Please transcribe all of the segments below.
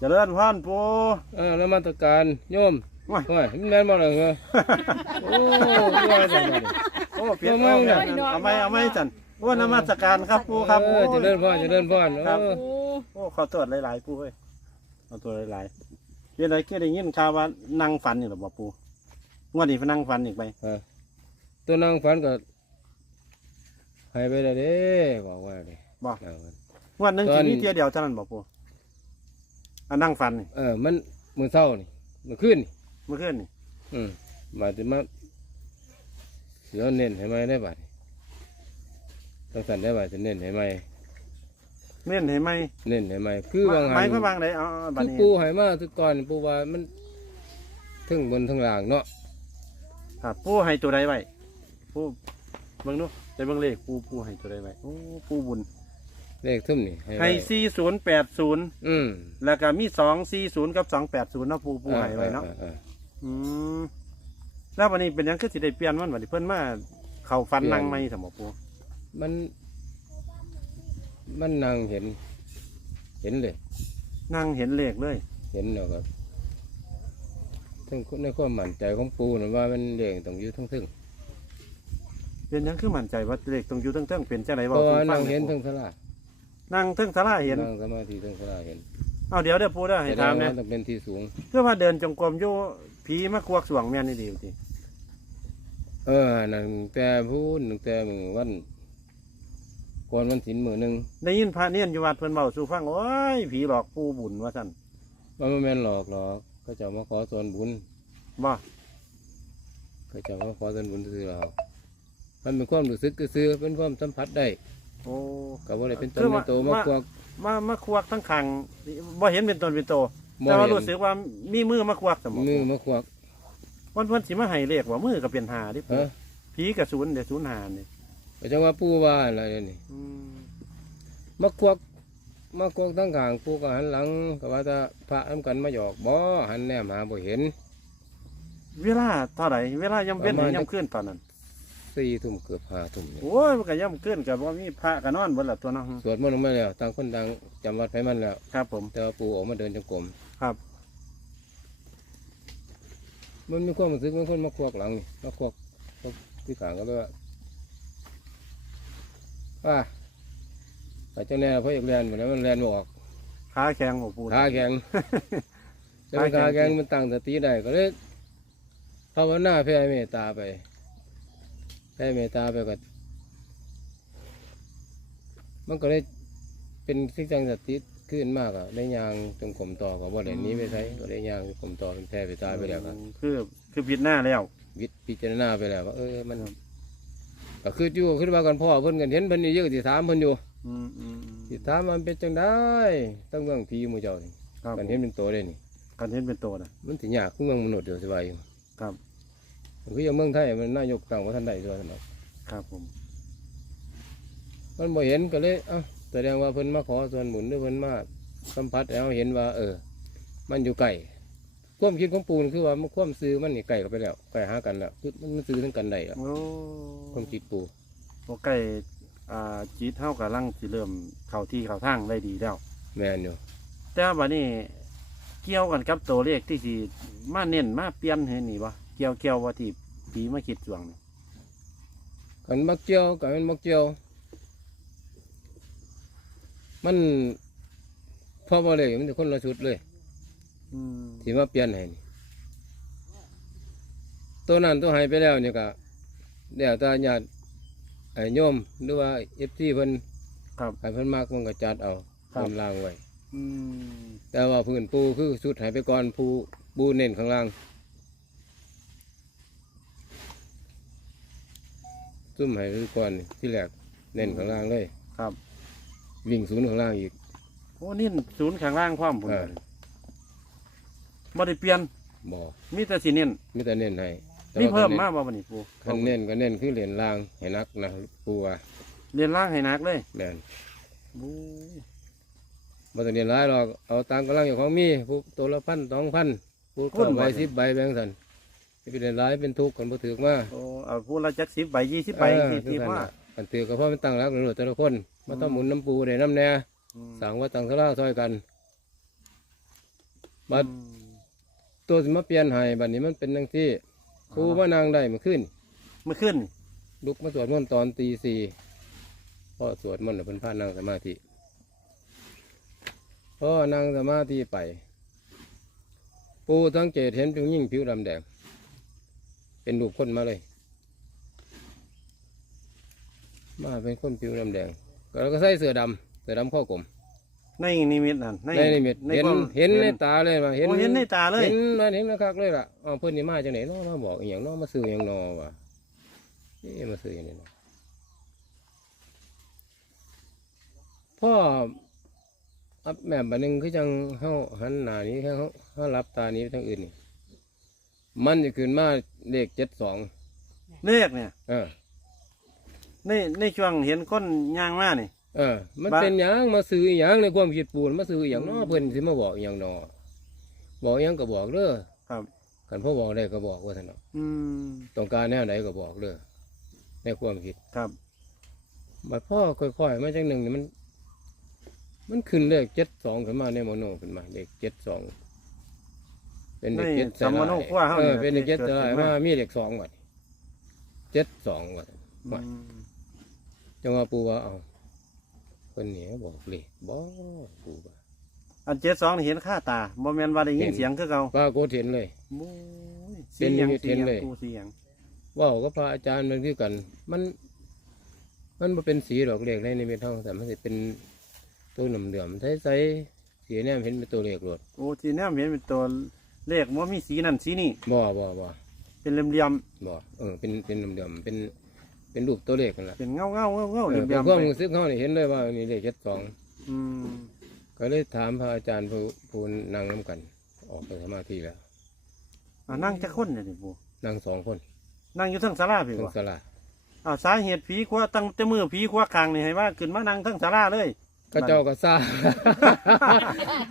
เจริญพรปูเออนมัสการโยมว้ายโอ้ยมันแม่นบ่ล่ะเหรอโอ้ยว่าจังได๋ โอ้เปลี่ยนเอาเอามาเอาไหมเอาไหมจันโอ้นมัสการครับปูครับเอปูอเจริญพรเจริญพรครับเออโอ้ขอตรวจหลายๆปูเอ้ยขอตรวจหลายๆเป็นไรก็ได้ยินข่าวว่านั่งฝันอยู่หรอบ่ปูงวดนี้ไปนั่งฝันอีกไปเออตัวนางฝันก็ให้ไปแล้วเด้บอกว่าเด้บอกนางฝันงวดหนึงตอสินมีเทียเดียวเท่านั้นบ่ปู อันนั่งฝันนี่เออ มันมื้อเช้านี่มื้อคืนนี่เมื่อคืนนี่อืมมาสิมาเสือเน้นให้ไหมได้บัดนี้ต้องสั่นได้บัดสิเน้นให้ไหมเน้นเห็นไหมเน้นให้ไหมคือบางไม้หันพระบางไหนเอาเอาบัดคือนี้ปูให้มาทุกก่อนปูว่ามันถึงบนทั้งล่างเนาะครับปูให้ตัวใดไว้ปูเบิ่งดูไปเบิ่งเลขปูปูให้ตัวใดไว้โอ้ปูบุญ เลขทุ่มนี่ให้ให้ไว้สี่ศูนย์แปดศูนย์อืมแล้วก็มีสองสี่ศูนย์กับสองแปดศูนย์เนาะปูปูให้ไว้เนาะอออออืมแล้ววันนี้เป็นหยังคือสิได้เปลี่ยนมันวันนี้เพิ่นมาเข้าฟันเปลี่ยนนั่งไหมสมอปูมัน มันนั่งเห็น เห็นเลยนั่งเห็นเลขเลย เห็นแล้วก็ทั้งในความมั่นใจของปูนะว่ามันเลขต้องอยู่ทั้งทึ่งเป็นหยังคือมั่นใจว่าเลขตรงอยู่เทั้งๆเป็นจังไดเพบ่ราะว่าฟันั่งยเห็นปูทั้งสลา นั่งเทั้งศาลาเห็น นั่งสมาธิทั้งสลาเห็นเอาเดี๋ยวเดี๋ยวปูเด้อให้ถามแสดเนี่งยว่าต้องเป็นที่สูง เพื่อว่าเดินจงกรมอยู่ผีมาควักสวงแม่นนี่ดีจริงเออนั่นแต่พูดตั้งแต่มือวันก่อนวันศีลมือหนึ่งได้ยินพระเนียนอยู่วัดเพิ่นเบาสู่ฟังโอ้ยผีหลอกปูบุญว่าซั่นว่ามันแม่นหลอกหรอกเขาเจะมาขอส่วนบุญบ่เขาเจะมาขอส่วนบุญซื้อเรามันเป็นความรู้สึกซื้อๆเป็นความสัมผัสได้ โอ้กับว่าอะไรเป็นตนเป็นโตมากกว่ามามาควักทั้งขังบ่เห็นเป็นตนเป็นโตบ่แต่ว่าเห็นรู้สึกว่ามีมือมาควักสมองมือมาควักวันเพิ่นสิมาให้เลขว่ามือก็เป็นหาดิเออผีกับศูนย์เดี๋ยวศูนย์หานี่ก็จะว่าปู่ว่าอะไรนี่อืมมาควักมาควักทั้งข้างปู่ก็หันหลังก็ว่าถ้าพระน้ำกันมาหยอกบ่หันแนมหาบ่เห็น เวลาเท่าไหร่เวลาย่ำเป็นประมาณย่ำขึ้นตอนนั้น สี่ทุ่มเกือบห้าทุ่มนี่โอ้ยมันก็ย่ำขึ้นกับว่ามีพระก็นอนบนละตัวเนาะสวดมนต์ลงมาแล้วต่างคนต่างจำวัดไปมันแล้ว ครับผม แต่ว่าปู่ออกมาเดินจงกรมครับ มันมีความรู้สึกมันคนมาควักหลังนี่มาควักควักที่ขางก็เลยว่าว่าแต่เจ้าแน่เพราะอยากเรียนเหมือนมันเรียนบ่ออกขาแข็งหัวปู ขาแข็งแต่มันขาขาแข็แข็งงมันตั้งสติได้ก็เลยภาวนาแผ่เมตตาไป แผ่เมตตาไปก็มันก็เลยเป็นสิ่งจังสติขึ้นมากอะได้ยางจงกรมต่อกับว่าเด่นนี้ไปใช้ก็ได้ยางจงกรมต่อเป็นแผ่ไปตายไปแล้วก็คือคือผิดหน้าแล้ววิทย์พิจารณาไปแล้วว่าเออมันก็คืออยู่ขึ้นมากันพ่อเพิ่นกันเห็นเพิ่นนี่เยอะที่ถามเพิ่นอยู่อืมอืมอืมที่ถามมันเป็นจังได้ต้องเมืองผีหมู่เจ้านี่ครับกันเห็นเป็นตัวเลยนี่กันเห็นเป็นตัวนะมันถึงยากคือเมืองมนุษย์เดียวสบายอยู่ครับ คืออย่างเมืองไทยมันนายกตั้งว่าท่านใดตัวท่านเนาะครับผม มันบ่เห็นก็เลยเอ้าแสดงว่าเพิ่นมาขอส่วนบุญหรือเพิ่นมาสัมผัสแล้วเห็นว่า เออ มันอยู่ไกลความคิดของปูนคือว่ามันความซื้อมันนี่ไกลกันไปแล้วไกลหากันแล้วคือมันมันซื้อทั้งกันได้แล้วโอ้ความคิดปูโอใกล้อ่าจีตเท่ากับลังสิเริ่มเข้าที่เข้าทางได้ดีแล้ว แม่นอยู่แต่ว่าบัดนี้เกี่ยวกันกับตัวเลขที่สิมาเน้นมาเปลี่ยนให้นี่บ่เกี่ยวเกี่ยวว่าที่ ผีมาคิดสวงนี่กันมักเจียวกันมันมักเจียว มันพอบ่เลยมันจะคนละชุดเลยอืมที่มาเปลี่ยนให้นี่ตัวนั้นตัวใหายไปแล้วเนี่ยก็เดี๋ยวตาญาติไอ้โยมหรือว่าเอฟซีเพิ่นครับให้เพิ่นมากมันก็จัดเอาครับเพิ่นล่างไว้ อืมแต่ว่าพื้นปูคือชุดใหายไปก่อนปูปูเน้นข้างล่าง ซุ่มใหายไปก่อนนี่ที่แรกเน้นข้างล่างเลย ครับวิ่งศูนย์ข้างล่างอีก โอ้นี่ศูนย์ข้างล่างความผุนเออ บ่ได้เปลี่ยนบ่มีแต่สิเน้นมีแต่เน้นให้แต่มีว่าเพิ่มคันมาบ่บัดนี้ปูคันเน้นก็เน้นคือเหรียญล่างให้นักนะปูว่าเรียนล่างให้หนักเลยแม่นโอ้ยบ่ต้องเรียนหลายหรอกเอาตามกำลังอย่างของมีผู้ตัวละพันสองพันผู้ก็ใบสิบใบแบงสัน สิไปเรียนหลายเป็นทุกข์คนบ่ถือมาโอ้เอาพูดละจักสิบใบยี่สิบใบเออสิคือที่กันว่าน่ะกันถือก็เพราะมันตั้งรักหรือแต่ละคนมาต้องหมุนน้ำปูได้น้ำแน่อืมสั่งว่าตั้งสลาซอยกัน บัด ตัวสิมาเปลี่ยนให้บัดนี้มันเป็นจังซี่ปูมานางได้เมื่อคืนเมื่อขึ้นนี่ลุกมาสวดมนต์ตอนตีสี่พ่อสวดมนต์น่ะเป็นพระนั่งสมาธิพ่อนั่งสมาธิไป ปูสังเกตเห็นผู้หญิงผิวดำแดง เป็นรูปคนมาเลย มาเป็นคนผิวดำแดงแล้วก็ใส่เสื้อดำเสื้อดำข้อกลมในนิมิตนั่นในนิมิตเห็นความเห็นในตาเลยมาเห็นโอ้เห็นในตาเลย เห็นมันเห็นนะครับเลยล่ะอ๋อเพื่อนนี่มาจากไหนเนาะมาบอกอหย่างเนาะมาซื้ออหย่างเนอวะเอ๊ะมาซื้ออย่างนี้เนาะพ่ออับแม่บันหนึ่งคือจังเฮาหันหน้านี้เฮาเฮารับตานี้ไปทางอื่นนี่ มันจะขึ้นมาเลขเจ็ดสองเลขเนี่ยเออ ในในช่วงเห็นคนย่างมานี่ เออ มันบ้า เป็นหยังมาซื้ออหยังในความคิดปูนมาซื้ออหยังเนาะเพิ่นสิมาบอกอหยังเนาะบอกอหยังก็บอกเด้อครับ คันพ่อบอกได้ก็บอกว่าท่านเนาะอืมต้องการแนวไหนก็บอกเลยในความคิดครับ บัดพ่อค่อยๆมาจากหนึ่งนี่มัน มันขึ้นเลขเจ็ดสองขึ้นมาในโมโนขึ้นมาเลขเจ็ดสอง เป็นเลขเจ็ดสัมมโนครัวเฮาเอนี่อเป็นเลขเจ็ดที่สลายกิมาขึ้นมีเลขสองก่อนเจ็ดสองก่อนอืมจังว่าปูว่าเอาคนนี้บอกเลขบอปูว่าอันเจ็ดสองนี่เห็นค่าตาบ่แม่นว่าได้ยินเสียงคือเก่าป้าโกฏเห็นเลยโอ้ยเป็นสีหยังนิมิตสีหเห็นยังเลยปูสีหยังเว่าก็พระอาจารย์มันคือกัน มัน มันมาเป็นสีดอกเลขในนิมิตเท่าแต่มันจะเป็นตัวหนุ่มเดือมใสๆสีเนี่ยเห็นเป็นตัวเลขรวดโอ้ทีนี้เห็นเป็นตัว เลขว่ามีสีนั่นสีนี่บ่บ่บ่เป็นเหลี่ยมบ่เออเป็นเป็นเดิมๆเป็นเป็นรูปตัวเลขนั่นแหละๆเป็นเงาเงาเงาเงาเอเหอเป็ลี่นยมความๆไปรู้สึกเขานี่เห็นเลยว่านี่เลขเจ็ดสองอืมก็เลยถามพระอาจารย์ผู้ผู้นั่งน้ำกัน ออกไปสมาธิแล้ว อ่านั่งจะคนเนี่ยนี่ปูนั่งสองคนนั่งอยู่ทั้งศาลาพี่ทั้งวะสลาอ้าวสาเหตุผีขวาตั้งแต่มือผีขวาคางนี่ให้ว่าขึ้นมานั่งทั้งศาลาเลย ก็เจ้าก็ทราบ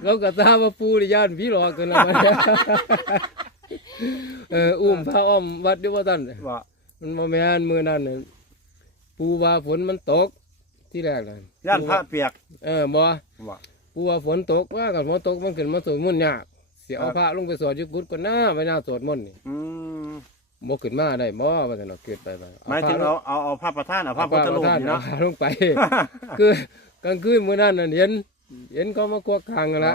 เราก็ทราบว่าปูนี่ย่านผีหลอกกันแล้วมันเอออุ้มพระอ้อมวัดอยู่ว่าท่านว่ามันมาแม่นมือนั่นน่ะปูว่าฝนมันตกที่แรกเลยย่านพระเปียกเออบ่ว่า ปูว่าฝนตกว่ากันฝนตกมันขึ้นมาสวดมนต์ยากเสียเอาครับ พระลงไปสวดอยุกุดก่อนหน้าไปหน้าสวดมนต์นี่อืมบ่ขึ้นมาได้บ่ว่าแต่เนาะเกิดไปไปหมายถึงเอาเอาเอาพระประธานเอาพระพุทธรูปเอานี่พระเนาะประธลงไป คือ กลางคืนมื้อนั้นน่ะเห็น เห็นเขามากวกคางกันละ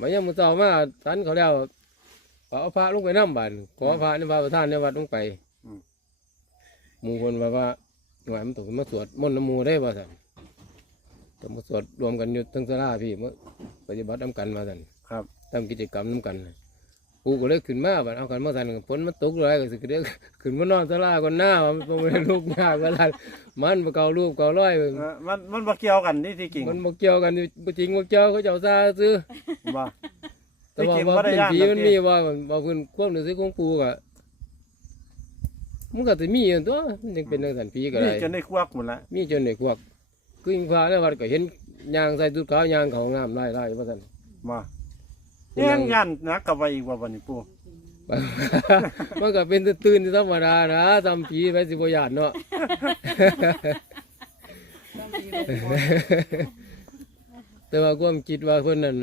มายังมื้อเช้ามาสันเขาแล้วเอาพระลงไปน้ำบานขอพระในพระประธานในวัดลงไปหมู่คนว่าว่าหน่วยมันตกมาสวดมนต์น้ำหมูได้บ่สั่นก็มาสวดรวมกันอยู่ทั้งสลาพี่มาปฏิบัตินํกันมาสั่นครับทำกิจกรรมนํกัน กูก็เลยขึ้นมาบัดเอากันมาสั่นฝนมันตกเลยก็สิเด้ขึ้นมานอนสลาก่อนหน้ามันบ่ได้ลูกยากว่าซั่นมันบ่เก่ารูปเก่าร้อยเออมันมันบ่เกี่ยวกันนี่ที่จริงมันบ่เกี่ยวกันอยู่บ่จริงบ่เกี่ยวเขาเจ้าซาซื้อว่าแต่ว่าที่จริงว่าบ่ได้เป็นย่านผีหรอกมันพี่มีว่าว่าเพิ่นความรู้สึกของปู่ก็มันก็สิมีอยู่ตัวมันจึงเป็นจังซั่นผีก็นี่ได้จนได้ควักหมดละมีจนได้ควักคืออิงฟ้าแล้ววัดก็เห็นยางใส่ชุดขาวยางเขางามไล่ๆว่าซั่นว่าเลี้ยงยันนักกับไปอีกว่าวันนี้ปู มันก็เป็นตื่นๆธรรมดานะทำผีไปสิบ่ญาติเนาะ แต่ว่าความคิดว่าเพิ่นนั่น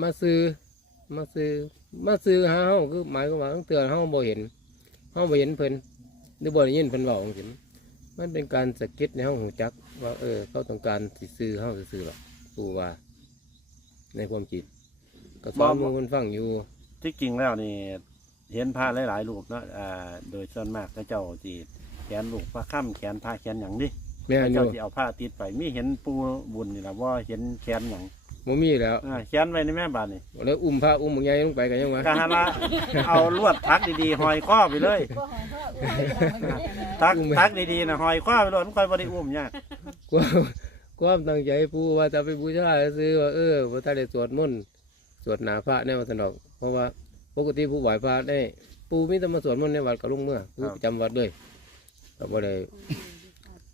มาซื้อมาซื้อมาซื้อหาเฮาคือหมายความว่าตั้งเตือนเฮาบ่เห็นเฮาบ่เห็นเพิ่นหรือบ่ได้ยินเพิ่นเว้าจังซี่มันเป็นการสะกิดในเฮาหูจัก ว่าเออเขาต้องการสิซื้อเฮาซื่อๆหรอกกูว่าในความคิด ก็สอนหมู่เพิ่นฟังอยู่ ที่จริงแล้วนี่เห็นพระหลายๆรูปเนาะอ่าโดยส่วนมากก็เจ้าจีแขนลูกพระค่ำแขนพระแขนหยังดิแม่นอเจ้ายู่ที่เอาผ้าติดไปมีเห็นปูบุญนี่ละว่าเห็นแขนหยังบ่มีแล้วอ่าแขนไว้ในแม่บานนี่แล้วอุ้มพระอุ้มบางใหญ่ลงไปกันยังวะกะฮาละเอาลวดทักดีๆหอยข้อไปเลยทักทักดีๆนะหอยข้อไปเลยมันค่อยบริอุ้มเนี่ยากความความตั้งใจปูว่าจะไปบูชาซื้อว่าเออพระท่านได้สวดมนต์ส วดหนาพระในวัดสนอก เพราะว่าปกติผู้ไหวพระได้ ปูมิตรมาสวดมนต์ในวัดกับลุงเมื่อผู้ประจำวัดเลยก็บ่ได้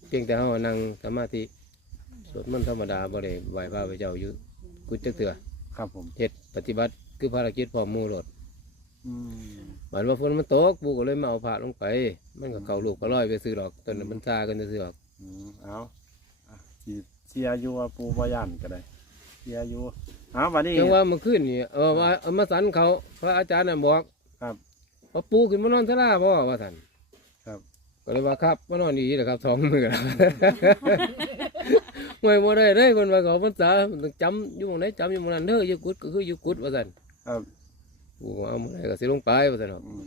เพียงแต่เฮานั่งสมาธิสวดมนต์ธรรมดาบ่ได้ไหวพระไปเจ้าอยู่กุฏิเถื่อครับผมเฮ็ดปฏิบัติคือภารกิจพร้อมหมู่โลดอืมหมายว่าฝนมันตกปูก็เลยมาเอาพระลงไป มันก็เข้าลูกก็ลอยไปซื้อดอกตอนนั้นมันซากันซื้อดอกอืมเอาอะสิเสียอยู่ว่าปูบ่ย่านก็ได้ เสียอยู่เอาวันนี้ จังว่าเมื่อคืนนี่เออว่าเอามาสันเขาพระอาจารย์น่ะบอกครับว่าปูขึ้นมานอนสลาบ่ว่าสันครับ ก็เลยว่าครับมานอนดีแหละครับสองมือแล้ว ไม่บ่ได้เลยคนว่าเขาพรรษาต้องจำอยู่หม้องไหนจำอยู่หม้องนั้นเด้ออยู่กุดก็คืออยู่กุดว่าสันครับปูก็เอามาได้ก็สิลงไปว่าสันเนาะอืม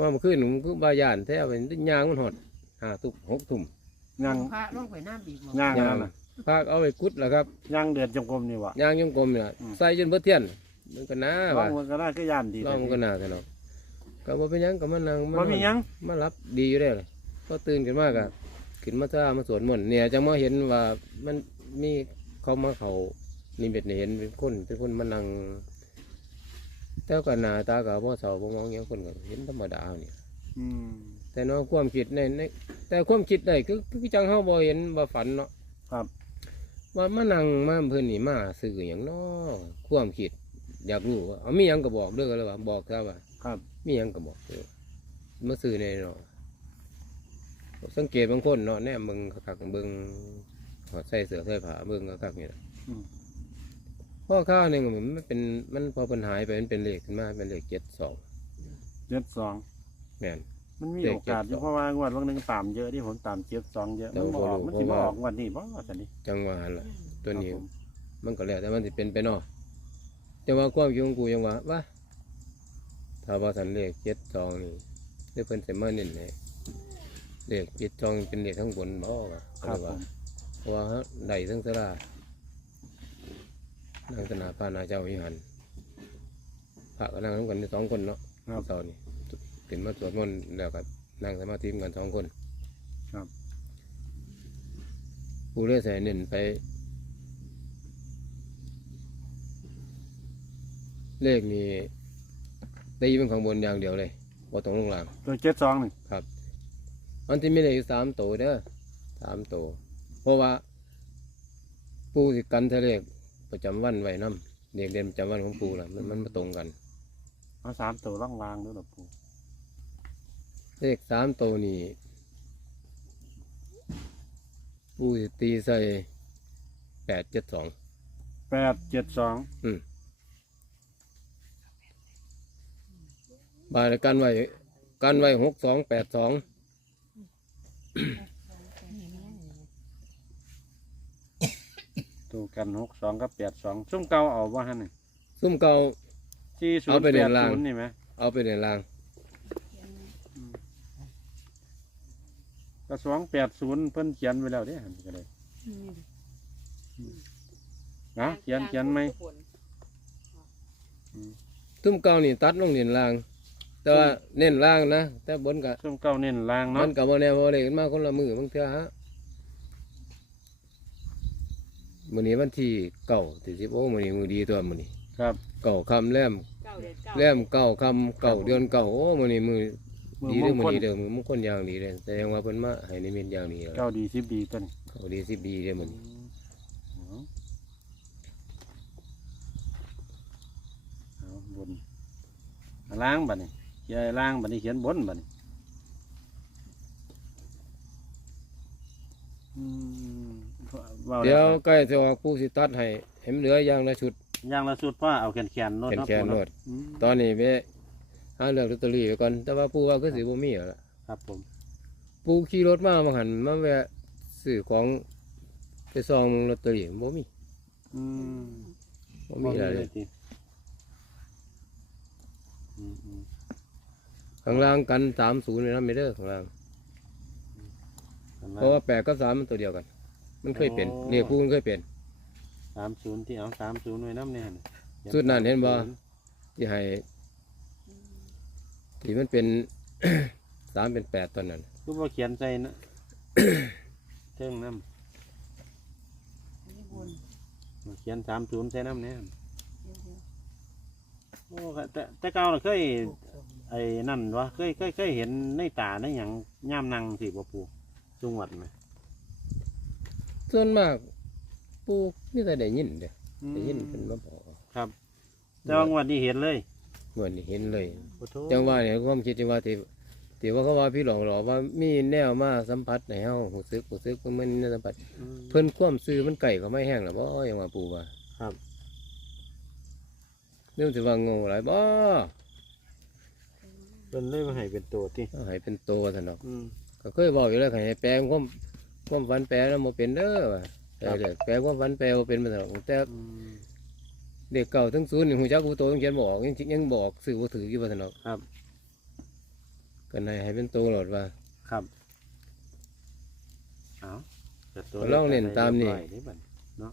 ว่าเมื่อคืนหนูคือบาย่านแท้ไปยางมันหอดห้าทุ่มหกทุ่มยังพระลงไปน้ำบีบหมดย่างยานั่งนน่ะ พากเอาไปกุดแล้วครับย่างเดือดจงกรมนี่วะ ยางยมกลมเนี่ยอืม ใส่จนเบิดเทียนมันก็น่าลอว่างมันก็ได้ก็ย่านดีลองมันก็น่าแต่เนาะก็บ่เป็นหยังก็มานั่งบ่มีหยังมารับดีอยู่ได้เลยก็ตื่นขึ้นมากอะขึ้นมาท่ามาสวดมนต์เนี่ยจังมาเห็นว่ามันมีเขามาเขานิมิตเนี่ยเห็นเป็นคนเป็นคนมานั่งแต่ก็หน้าตากับพ่อเสาบ่มองอย่างคนก็เห็นธรรมดาเนี่ยอืมแต่เนาะความคิดในในแต่ความคิดได้คือคือจังเฮาบ่เห็นบ่ฝันเนาะครับ ว่ามานั่งมาเพิ่นนี่มาสื่อหยังเนาะความคิด อยากรู้ว่าเอามีหยังก็บอกเด้อเลยว่าบอกซะว่าครับ มีหยังก็บอกเด้อมาสื่อในเนาะสังเกตบางคนเนาะแน่มึงคักๆเบิ่งหอดใส่เสื้อใส่ผ้าเบิ่งคักๆนี่ล่ะอืม พ่อข้าวหนึงมันเป็นมันพอเพิ่นหายไปมันเป็นเลขขึ้นมาเป็นเลข72เจ็ดสองแม่น มันมีเลขโอกาสอยู่72เพราะว่างวดวันหนึงตามเยอะที่ผมตามเจ็ดสองเยอะแต่มันบว่าออกบ่รู้มันสิเพบราะว่าออกงวันนี้บ่สันนี่จังหวะหั่นล่ะตัวนี้ครับผมมันก็แล้วแต่มันสิเป็นไปเนาะแต่ว่าความคิดของกูยังว่าว่าถ้าว่าสันเลขเจ็ดจองนี่หรือเพิ่นสิมาเน้นให้เลขเจ็ดจองเป็นเลขข้างบนบ่ว่าครับผว่ามเพราะว่าได้ทั้งสลานั่งสนาพานาเจ้าวิหันพระก็นั่งทั้งกันสองคนเนาะครับเสาร์นี่ ขึ้นมาสวดมนต์แล้วก็นั่งสมาธิกันสองคนครับกูเลยใส่เน้นไป เลขนี้ตีเป็นข้างบนอย่างเดียวเลยว่าตรงลงล่างตัวเจ็ดสองนี่ครับอันที่มีเลขอยู่สามตัวเด้อสามตัวเพราะว่า ปูสิกันทะเลขประจำวันไว้น้ำเด็กเรียนประจำวันของปูล่ะมันมันมาตรงกัน เอาสามตัวล่องวางด้วยหรอปู เลขสามตัวนี้ปูสิตีใส่แปดเจ็ดสอง แปดเจ็ดสองบายกันไว้กันไว้หกสองแปดสองตัวกันหกสองกับแปดสองซุ่มเก่าเอาว่าฮะนี่ซุ่มเก่าที่ศูนเอาย์ไปแปเดิดนล่าง ศูนย์นี่ไหม เอาไปในล่าง กระสองแปดศูนย์เพิ่นเขียนไว้แล้วเด้หันก็เลยนะเขียนเขียนไหมซุ่มเก่านี่ตัดลงเน้นล่าง แต่ว่าเน้นล่างนะแต่บนกะซุ่มเก่าเน้นล่างมัเนาะนกับโมแนวโมเลกันมาคนละมือบางเทื่อฮะมื้อนี้วันที่เก้าที่สิบโอ้มื้อนี้มือดีตัวมื้อนี้ครับ เก้าคำแรมเก้าเดือนเก้าแรมเก้าคำเก้าเดือนเก้าโอ้มื้อนี้มือ มือดีมเด้องมื้คอลนี้เด้อมือมงคลอย่างดีเลยแสดงว่าเพิ่นมาให้นิมิตอย่างดีแล้วเก้าดีสิบดีต้นเขาดีสิบดีเด้อมื้อนี้เอาเอาบนเอาล่างบัดนี้เขียนล่างบัดนี้เขียนบนบัดนี้อืมว้าเดี๋ยวแล้ใกล้จะออกผู้สิตัดให้ให้มันเหลืออย่างละชุด อย่างละสุดพ่อเอาแขนแขนๆโนดแขนๆเาะโน้ตอืมตอนนี้ไป หาเลือกลอตเตอรี่ไว้ก่อนแต่ว่าปู่ว่าคือสิบ่มีแล้วล่ะครับผม ปู่ขี่รถมาบางหันมาแวะซื้อของไปซองลอตเตอรี่บ่มีอืมบ่มีอะไรเลยติอืมอืมข้างล่างกัน30นี่นะไม่เด้อข้างล่างอันเพราะว่า8กับ3มันตัวเดียวกัน มันเคยเป็นเรียกปู่มันเคยเป็นสามศูนย์ที่เอาสามศูนย์ไว้น้ำเนี่ยสุดนั้นเห็นบ่ที่ให้ ที่มันเป็น3เป็น8ตอนนั้นคือว่าเขียนใจนะ เท่งน้ำเขียนสามศูนย์ใส่น้ำเนี่ยโอ้ค่ะแต่แต่เก่าน่ะเคยไอ้นั่นวะเคยเคยเคยเห็นในตาในอย่างย่ามนังสิบ่ปูจังหวัดไหมส่วนมากปู่มีแต่ได้ยินเด้อได้ยินเพิ่นมาบอกครับแต่ว่างวดนี้เห็นเลย งวดนี้เห็นเลย โอ้โธ่จังว่าเนี่ยความคิดจังว่าที่ที่ว่าเขาว่าพี่หลอกหลอกว่ามีแนวมาสัมผัสในเฮาหูซึกหูซึกมันมันแนวสัมผัสเพิ่นความซื้อมันไก่ก็ไม่แห้งหรอบ่ยังว่าปู่ว่าครับ เรื่องสิว่าโง่หลายบ่เป็นเลยมาให้เป็นตัวที่เอาให้เป็นโตซั่นดอกอืม ก็เคยบอกอยู่แล้วให้แปลงความความฝันแปลแล้วบ่เป็นเด้อว่าแต่ครับเด็กแปลความฝันแปลบ่เป็นมาซั่นดอกแต่อืม เด็กเก่าทั้งศูนย์นี่หูจักกูโตต้องเขียนบอกยังสิยังบอกสื่อบ่ถืออยู่ว่าซั่นดอกครับก็ให้ให้เป็นโตหลอดว่า ครับเอาแต่ตัวลองเล่นตามนี่ เรียบร้อยเด้บัดเนาะ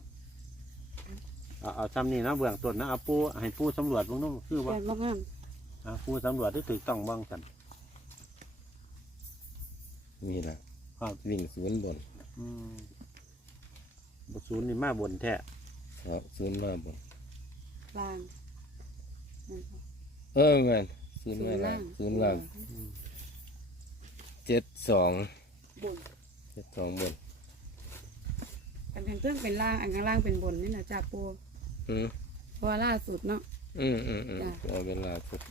เอาเอาซ้ำนี่เนาะเบื้องต้นนะเอาปูให้ปูสำรวจเบ้างเนู้คือแปว่าดบ่งามอ่าปูสำรวจที่ถูกต้องบ้างกันมีล่ะครับ วิ่งศูนย์บนอืมบศูนย์นี่มาบนแท้ครับศูนย์มาบน ล่างนั่นค่ะเออแม่นศูนย์มาล่างศูนย์ล่างอืมเจ็ดสองบนเจ็ดสองบนอันข้างเครื่องเป็นล่างอันข้างล่างเป็นบนนี่นะจ้าปูอืมเพราะว่าล่าสุดเนาะ อืมอืมอืมจ้ะ เอาเวลาสุด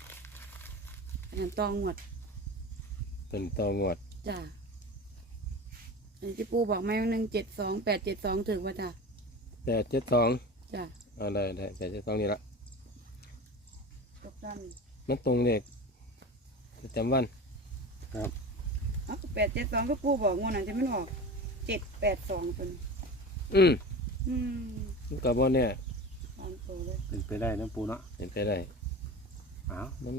อันนั้นตองหมดเป็นตองวดจ้าอันนี้ที่ปูบอกไหมว่าหนึ่งเจ็ดสองแปดเจ็ดสองถึงว่าจ้าแปดเจ็ดสองจ้า เอาได้ได้แปดเจ็ดสองนี่ละตกด้านมันตรงเลขประจำวันอ๋อแปดเจ็ดสองก็ปูบอกงวดนั้นจะไม่ออกเจ็ดแปดสองคนอืมอืมมันกับว่าเนี่ยตามโตเลยเป็นไปได้นะปูเนาะเป็นไปได้ อ้าวมัน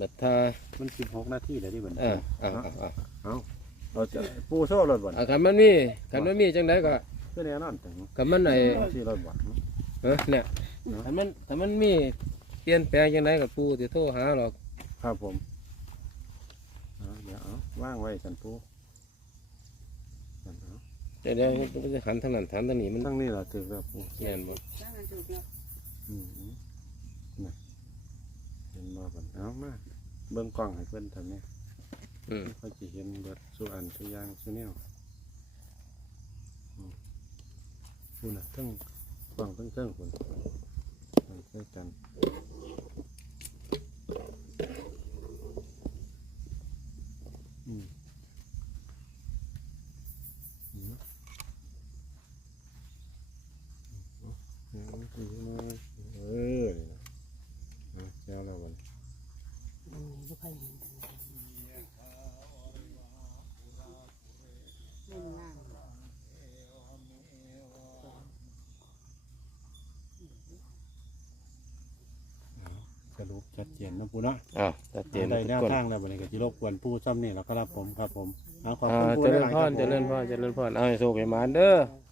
บัดท่ามันสิบหกนาทีแล้วดิบัดเออเอาเอาเอาเอาเราจะปูโซ่รถบ่นเอาคันมันมีคันมันมีจังไดก็ เพื่อแน่นอนถึงคันมันไหนที่รถบ่นเออเนี่ยคันมันคันมันมีเปลี่ยนแปลงจังไดกับปูสิโทรหาหรอกครับผมเอาเดี๋ยวเอาว่างไว้กันปูเอาแต่เดี๋ยวมันจะหันทางนั้นหันทางนี้มันทั้งนี้เราถือกับปูแน่นบ่จ้างกันถูกแล้วอืมนะเห็นมาบันเอามาเบิ่งกล้องให้เพิ่นทำเนี่ยอืมเขาจะเห็นเบิดสุอันทุกอย่างสุแนวอืม พูดนะทั้งฟังทั้งเครื่องคนมันใช้กันอืมอืมอืมอืมอืมเออนี่นะเอาเจ้าแล้ววัน เล่นล่าง ส รุปชัดเจนนะปูเนาะอ้าวชัดเจนได้ทุแนกวคนทางแล้ววันนี้ก็จิรบกวนผู้ซ้ำนี่แล้วก็รับผมครับผมเอาขอบอ่าคุณผู้เจริญหลายพๆครบผม เจริญพรเจริญพรเอาให้โชคให้หมานเด้อค